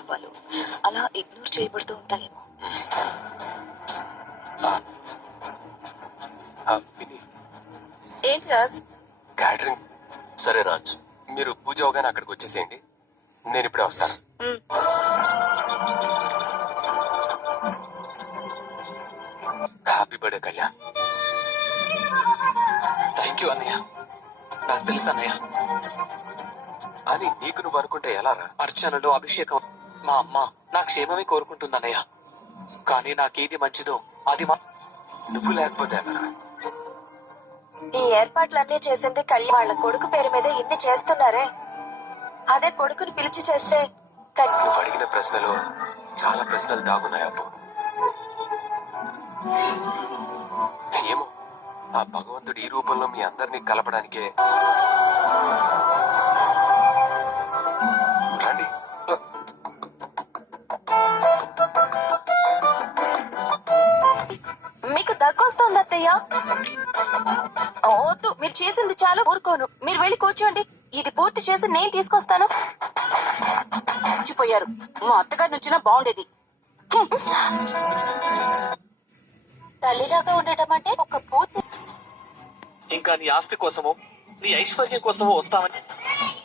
పాపాలు అలా ఇగ్నోర్ చేయబడుతూ ఉంటాయేమో. ఏంటి రాజ్? క్యాటరింగ్. సరే రాజ్, మీరు పూజ అవగానే అక్కడికి వచ్చేసేయండి, నేను ఇప్పుడే వస్తాను. Happy birthday Kalyan. Thank you అన్నయ్య. నాకు తెలుసు అన్నయ్య, అని నీకు నువ్వు అనుకుంటే ఎలా రా? అర్చనలో అభిషేకం మా అమ్మ నా క్షేమమే కోరుకుంటుంది అన్నయ్య. కానీ నాకేది మంచిదో అది నువ్వు లేకపోతే ఎవరా? ఈ ఏర్పాట్లన్నీ చేసింది కళ్యాణ్. వాళ్ళ కొడుకు పేరు మీద ఇన్ని చేస్తున్నారే, అదే కొడుకుని పిలిచి చేస్తే నువ్వు అడిగిన ప్రశ్నలో చాలా ప్రశ్నలు దాగున్నాయి అప్పు. ఏమో, ఆ భగవంతుడు ఈ రూపంలో మీ అందరినీ కలపడానికే. రండి. మీకు దగ్గొస్తోంది అత్తయ్య. వద్దు, మీరు చేసింది చాలా ఊరుకోను. మీరు వెళ్ళి కూర్చోండి, ఇది పూర్తి చేసి నేను తీసుకొస్తాను. మర్చిపోయారు, మా అత్తగారి నుంచినా బాగుండేది. తల్లిలాగా ఉండటం అంటే ఒక పూర్తి. ఇంకా నీ ఆస్తి కోసమో నీ ఐశ్వర్యం కోసమో వస్తామని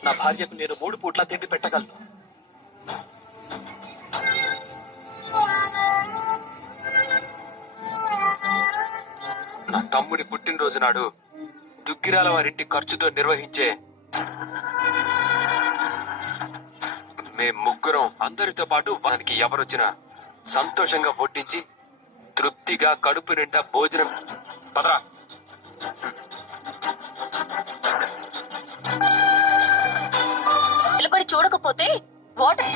నా భార్యకు నేను 3 పూట్ల తిండి పెట్టగలను. నా తమ్ముడి పుట్టినరోజు నాడు దుగ్గిరాల వారింటి ఖర్చుతో నిర్వహించే మేం ముగ్గురం అందరితో పాటు వానికి ఎవరొచ్చినా సంతోషంగా వడ్డించి తృప్తిగా కడుపు నిండా భోజనం. పదరా. నిలబడి చూడకపోతే వాటర్